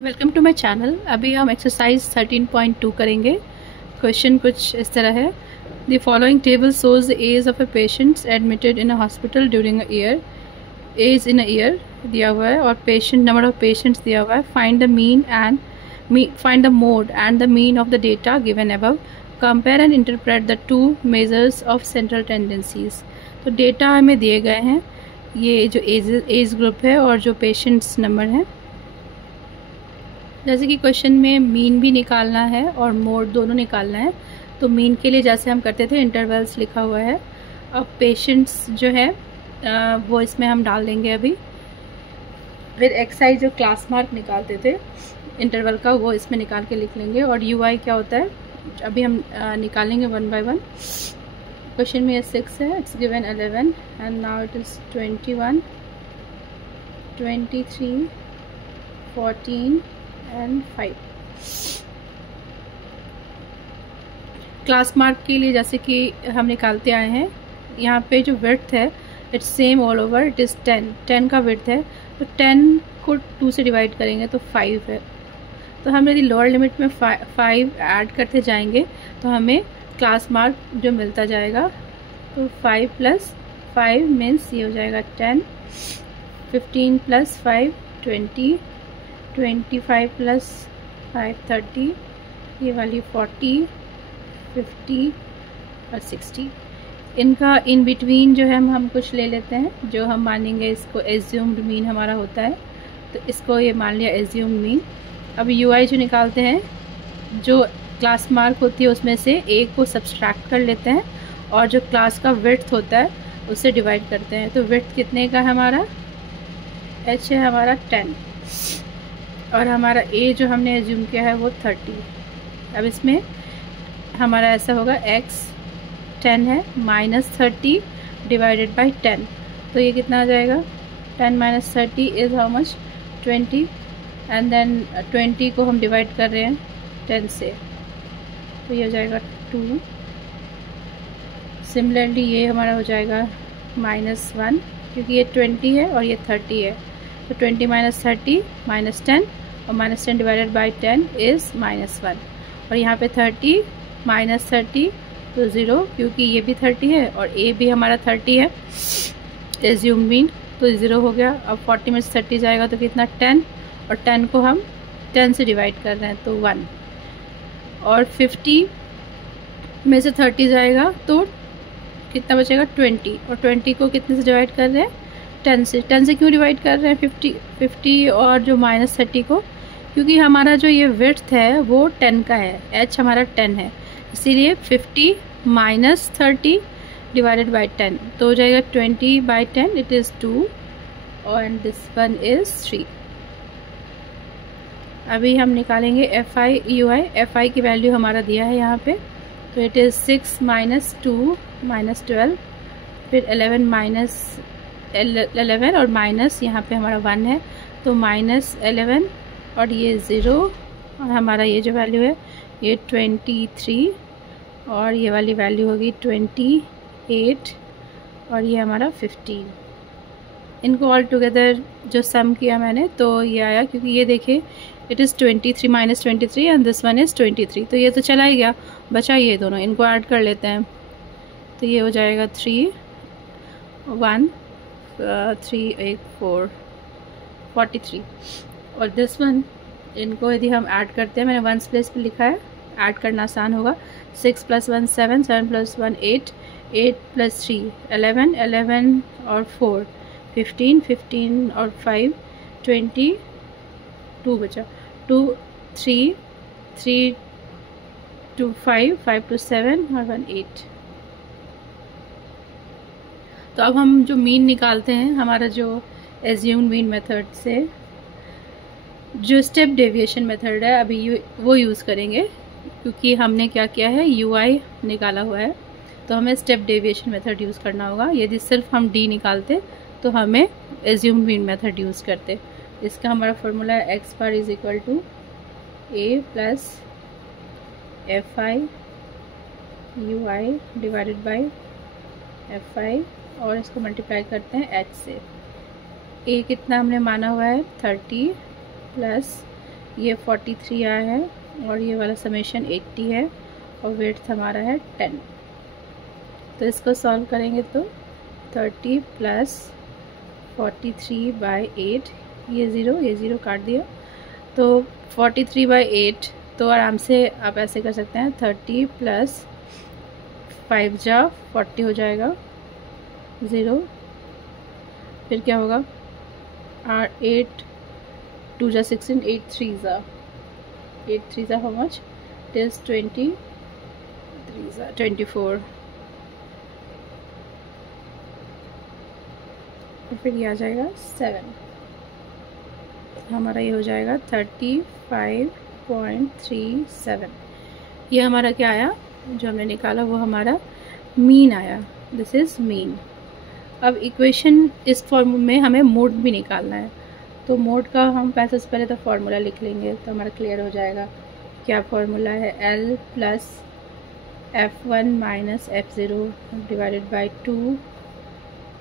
Welcome to my channel. अभी हम exercise 13.2 करेंगे। क्वेश्चन कुछ इस तरह है। The following table shows the age of a patient admitted in a hospital during a year. Age in a year दिया हुआ है और पेशेंट नंबर ऑफ पेशेंट्स दिया हुआ है। Find the mean and find the mode and the mean of the data given above. Compare and interpret the two measures of central tendencies. तो data हमें दिए गए हैं, ये जो एज ग्रुप है और जो पेशेंट्स नंबर है। जैसे कि क्वेश्चन में मीन भी निकालना है और मोड दोनों निकालना है। तो मीन के लिए जैसे हम करते थे इंटरवल्स लिखा हुआ है। अब पेशेंट्स जो है वो इसमें हम डाल देंगे अभी। फिर एक्सआई जो क्लास मार्क निकालते थे इंटरवल का, वो इसमें निकाल के लिख लेंगे। और यूआई क्या होता है अभी हम निकालेंगे वन बाय वन। क्वेश्चन में 6 है, it's given 11 and now it is 21, 23, 14 and 5। Class mark के लिए जैसे कि हम निकालते आए हैं, यहाँ पे जो विड्थ है it's same all over, it is 10 का विड्थ है। तो 10 को 2 से डिवाइड करेंगे तो 5 है। तो हम यदि लोअर लिमिट में 5 ऐड करते जाएंगे तो हमें क्लास मार्क जो मिलता जाएगा। तो 5 + 5 मीन्स ये हो जाएगा 10, 15 + 5 20, 25 + 5 30, ये वाली 40, 50 और 60। इनका इन बिटवीन जो है हम कुछ ले लेते हैं जो हम मानेंगे इसको एज्यूम्ड मीन हमारा होता है। तो इसको ये मान लिया एज्यूम्ड मीन। अब यूआई जो निकालते हैं, जो क्लास मार्क होती है उसमें से एक को सब्सट्रैक्ट कर लेते हैं और जो क्लास का विड्थ होता है उससे डिवाइड करते हैं। तो विड्थ कितने का हमारा एच है हमारा 10 और हमारा ए जो हमने एज्यूम किया है वो 30। अब इसमें हमारा ऐसा होगा x 10 है -30 डिवाइडेड बाय 10। तो ये कितना आ जाएगा 10 - 30 is how much 20 and then 20 को हम डिवाइड कर रहे हैं 10 से, तो ये हो जाएगा 2। सिमिलरली ये हमारा हो जाएगा -1 क्योंकि ये 20 है और ये 30 है। तो 20 - 30 -10 और -10 डिवाइडेड बाई 10 इज़ -1। और यहाँ पे 30 - 30 तो 0 क्योंकि ये भी 30 है और ए भी हमारा 30 है एज्यूम मीन, तो 0 हो गया। अब 40 में से 30 जाएगा तो कितना 10 और 10 को हम 10 से डिवाइड कर रहे हैं तो 1। और 50 में से 30 जाएगा तो कितना बचेगा 20 और 20 को कितने से डिवाइड कर रहे हैं 10 से। 10 से क्यों डिवाइड कर रहे हैं 50 और जो -30 को, क्योंकि हमारा जो ये विड्थ है वो 10 का है, h हमारा 10 है, इसीलिए 50 - 30 डिवाइडेड बाई 10 तो हो जाएगा 20/10 it is 2 and this one is 3। अभी हम निकालेंगे FI UI। FI की वैल्यू हमारा दिया है यहाँ पे, तो इट इज़ 6 - 2 - 12, फिर 11 और माइनस यहाँ पे हमारा 1 है तो -11 और ये 0 और हमारा ये जो वैल्यू है ये 23 और ये वाली वैल्यू होगी 28 और ये हमारा 15। इनको ऑल टुगेदर जो सम किया मैंने तो ये आया, क्योंकि ये देखिए it is 23 - 23 and this one is 23, तो ये तो चला ही गया, बचा ये दोनों, इनको ऐड कर लेते हैं। तो ये हो जाएगा 3 1 3 8 4 43 और दिस वन, इनको यदि हम ऐड करते हैं, मैंने वंस प्लेस पे लिखा है, ऐड करना आसान होगा। 6 + 1 7, 7 + 1 8, 8 + 3 11, 11 और 4 15, 15 और 5 22 बचा, 2 3 3 2 5 5 + 7 और 1 8। तो अब हम जो मीन निकालते हैं, हमारा जो एज्यूम्ड मीन मेथड से जो स्टेप डेविएशन मेथड है अभी वो यूज़ करेंगे, क्योंकि हमने क्या किया है UI निकाला हुआ है, तो हमें स्टेप डेविएशन मेथड यूज़ करना होगा। यदि सिर्फ हम D निकालते तो हमें एज्यूम्ड मीन मेथड यूज़ करते। इसका हमारा फॉर्मूला है x bar = A + FI UI divided by FI और इसको मल्टीप्लाई करते हैं h से। A कितना हमने माना हुआ है 30 + ये 43 आया है और ये वाला समेशन 80 है और विड्थ हमारा है 10। तो इसको सॉल्व करेंगे तो 30 प्लस 43/8, ये ज़ीरो काट दिया, तो 43/8। तो आराम से आप ऐसे कर सकते हैं, 30 प्लस 5 जा 40 हो जाएगा, 0। फिर क्या होगा, 8 2 जा 16, 8 3 जा हाउ मच, इट इज़ 23 जा 24। और फिर ये आ जाएगा 7, हमारा ये हो जाएगा 35.37। ये हमारा क्या आया, जो हमने निकाला वो हमारा मीन आया, दिस इज़ मीन। अब इक्वेशन इस फॉर्मूले में हमें मोड भी निकालना है, तो मोड का हम पैसे से पहले तो फार्मूला लिख लेंगे तो हमारा क्लियर हो जाएगा। क्या फार्मूला है, L plus F1 minus F0 divided by 2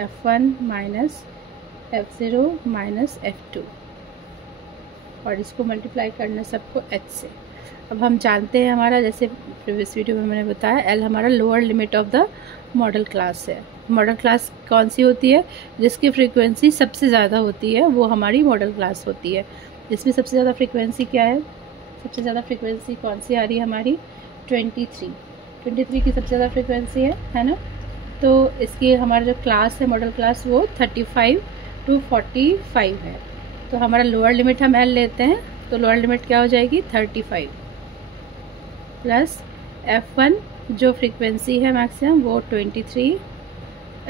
F1 minus F0 minus F2, और इसको मल्टीप्लाई करना सबको H से। अब हम जानते हैं हमारा, जैसे प्रीवियस वीडियो में मैंने बताया, L हमारा lower limit of the model class है। मॉडल क्लास कौन सी होती है, जिसकी फ्रीक्वेंसी सबसे ज़्यादा होती है वो हमारी मॉडल क्लास होती है। इसमें सबसे ज़्यादा फ्रीक्वेंसी क्या है, सबसे ज़्यादा फ्रीक्वेंसी कौन सी आ रही है हमारी, 23 की सबसे ज़्यादा फ्रीक्वेंसी है ना। तो इसकी हमारा जो क्लास है मॉडल क्लास वो 35 to 45 है। तो हमारा लोअर लिमिट हम L लेते हैं, तो लोअर लिमिट क्या हो जाएगी, 35 प्लस F1 जो फ्रीक्वेंसी है मैक्सिमम वो 23,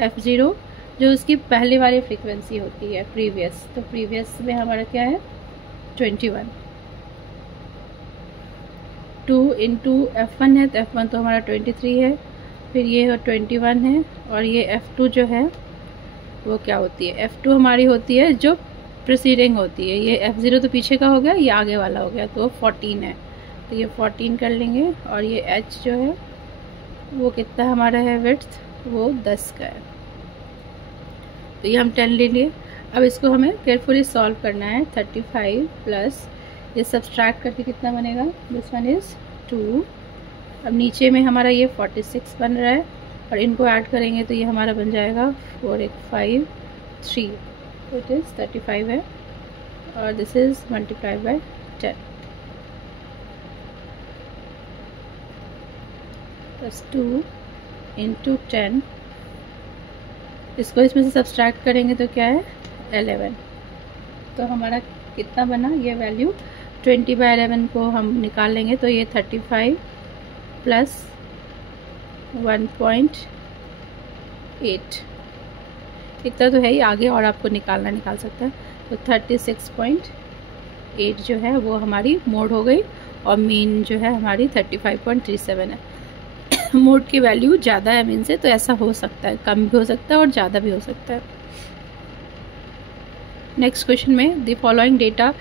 F0 जो उसकी पहले वाली फ्रीक्वेंसी होती है प्रीवियस, तो प्रीवियस में हमारा क्या है 21, 2 इंटू F1 है, तो F1 तो हमारा 23 है, फिर ये 21 है, और ये F2 जो है वो क्या होती है, F2 हमारी होती है जो प्रीसीडिंग होती है। ये F0 तो पीछे का हो गया, ये आगे वाला हो गया, तो 14 है, तो ये 14 कर लेंगे। और ये H जो है वो कितना हमारा है, विड्थ वो 10 का है, तो ये हम 10 ले लिए। अब इसको हमें केयरफुली सॉल्व करना है। 35 प्लस ये सब्सट्रैक्ट करके कितना बनेगा, दिस वन इज़ 2। अब नीचे में हमारा ये 46 बन रहा है, और इनको ऐड करेंगे तो ये हमारा बन जाएगा 4 1 5 3, तो इट इज़ 35 है, और this is multiplied by 10 plus 2 into 10। इसको इसमें से सब्सट्रैक्ट करेंगे तो क्या है 11, तो हमारा कितना बना, ये वैल्यू 20/11 को हम निकाल लेंगे, तो ये 35 प्लस 1.8 इतना तो है ही, आगे और आपको निकाल सकता है। तो 36.8 जो है वो हमारी मोड हो गई, और मीन जो है हमारी 35.37 है। मोड की वैल्यू ज़्यादा है मीन से, तो ऐसा हो सकता है, कम भी हो सकता है और ज़्यादा भी हो सकता है। नेक्स्ट क्वेश्चन में, the following data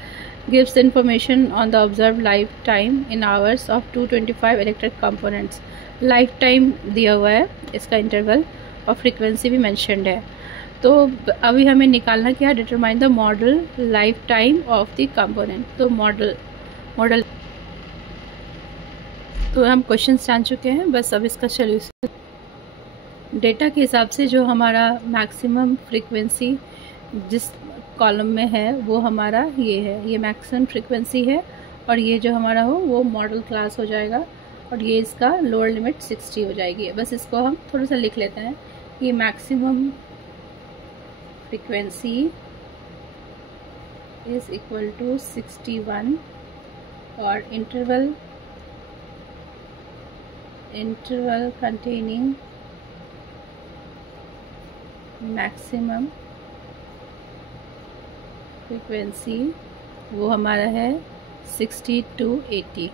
gives information on the observe life time in hours of 225 electric components. Life time दिया हुआ है, इसका इंटरवल और फ्रीक्वेंसी भी मेंशन्ड है। तो अभी हमें निकालना क्या है, determine the model life time of the component. तो मॉडल तो हम क्वेश्चन जान चुके हैं, बस अब इसका सोल्यूशन। डेटा के हिसाब से जो हमारा मैक्सिमम फ्रीक्वेंसी जिस कॉलम में है वो हमारा ये है, ये मैक्सिमम फ्रीक्वेंसी है, और ये जो हमारा हो वो मॉडल क्लास हो जाएगा, और ये इसका लोअर लिमिट 60 हो जाएगी। बस इसको हम थोड़ा सा लिख लेते हैं, ये maximum frequency is equal to 61, और इंटरवल कंटेनिंग मैक्सिमम फ्रीक्वेंसी वो हमारा है 60 to 80।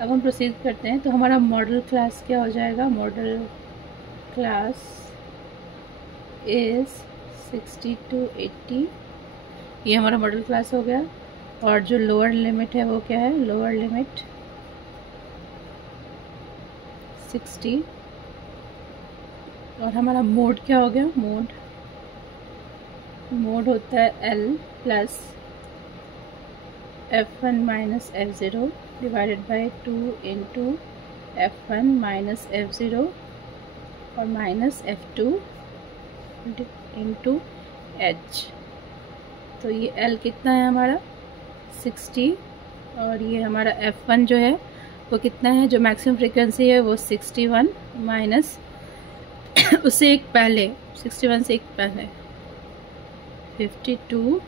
अब हम प्रोसीड करते हैं, तो हमारा मॉडल क्लास क्या हो जाएगा, मॉडल क्लास इज़ 60 to 80, ये हमारा मॉडल क्लास हो गया। और जो लोअर लिमिट है वो क्या है, लोअर लिमिट 60, और हमारा मोड क्या हो गया, मोड होता है L plus F1 minus F0 divided by 2 into F1 minus F0 और माइनस F2 इंटू H। तो ये L कितना है हमारा 60 और ये हमारा F1 जो है वो कितना है, जो मैक्सिमम फ्रीक्वेंसी है वो 61 माइनस उससे एक पहले 61 से एक पहले 52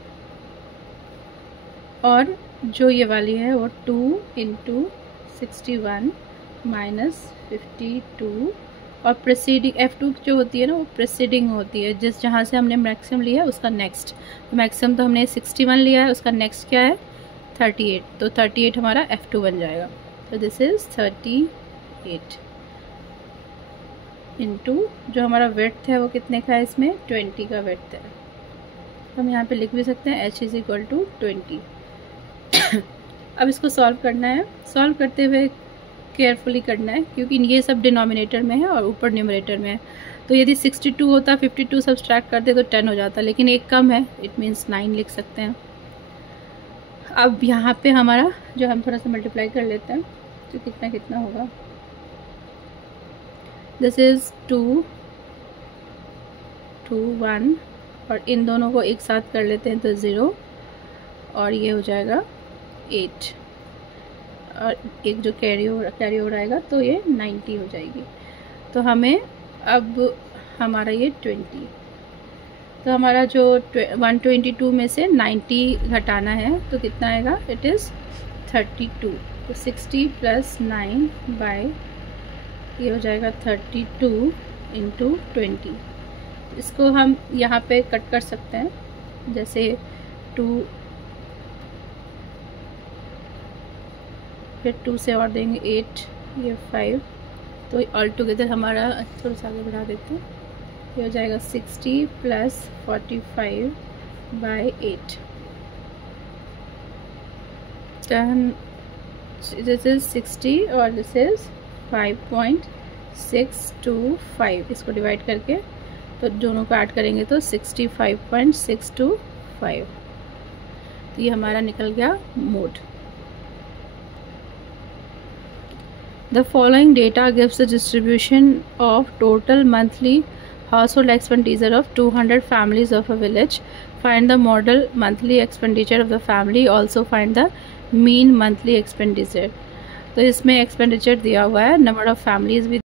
और जो ये वाली है वो 2 इंटू 61 माइनस 52 और प्रेसीडिंग F2 जो होती है ना वो प्रेसीडिंग होती है, जिस जहाँ से हमने मैक्सिमम लिया है उसका नेक्स्ट। मैक्सिमम तो हमने 61 लिया है, उसका नेक्स्ट क्या है 38, तो 38 हमारा F2 बन जाएगा। तो दिस इज़ 38 इंटू जो हमारा विड्थ है वो कितने का है, इसमें 20 का विड्थ है। हम यहाँ पे लिख भी सकते हैं H इज़ इक्वल टू 20। अब इसको सॉल्व करना है। सॉल्व करते हुए केयरफुली करना है क्योंकि ये सब डिनोमिनेटर में है और ऊपर न्यूमरेटर में है। तो यदि 62 होता 52 सब्सट्रैक्ट करते तो 10 हो जाता, लेकिन एक कम है, इट मीन्स 9 लिख सकते हैं। अब यहाँ पे हमारा जो हम थोड़ा सा मल्टीप्लाई कर लेते हैं तो कितना कितना होगा, दिस इज़ 2 2 1 और इन दोनों को एक साथ कर लेते हैं तो 0 और ये हो जाएगा 8 और एक जो कैरी ओवर आएगा तो ये 90 हो जाएगी। तो हमें अब हमारा ये 20, तो हमारा जो 122 में से 90 घटाना है तो कितना आएगा, इट इज़ 32। तो 60 प्लस 9 बाय ये हो जाएगा 32 इंटू 20। इसको हम यहाँ पे कट कर सकते हैं, जैसे 2 फिर 2 से और देंगे 8, ये 5, तो ऑल टुगेदर हमारा थोड़ा सा आगे बढ़ा देते हैं, ये हो जाएगा 60 प्लस 45 बाई 8। दिस इज 60 और दिस इज 5.625। इसको डिवाइड करके तो दोनों को ऐड करेंगे तो 65.625। तो ये हमारा निकल गया mode. The following data gives the distribution of total monthly household expenditure of 200 families of a village. Find the model monthly expenditure of the family. Also find the mean monthly expenditure. तो इसमें expenditure दिया हुआ है, number of families भी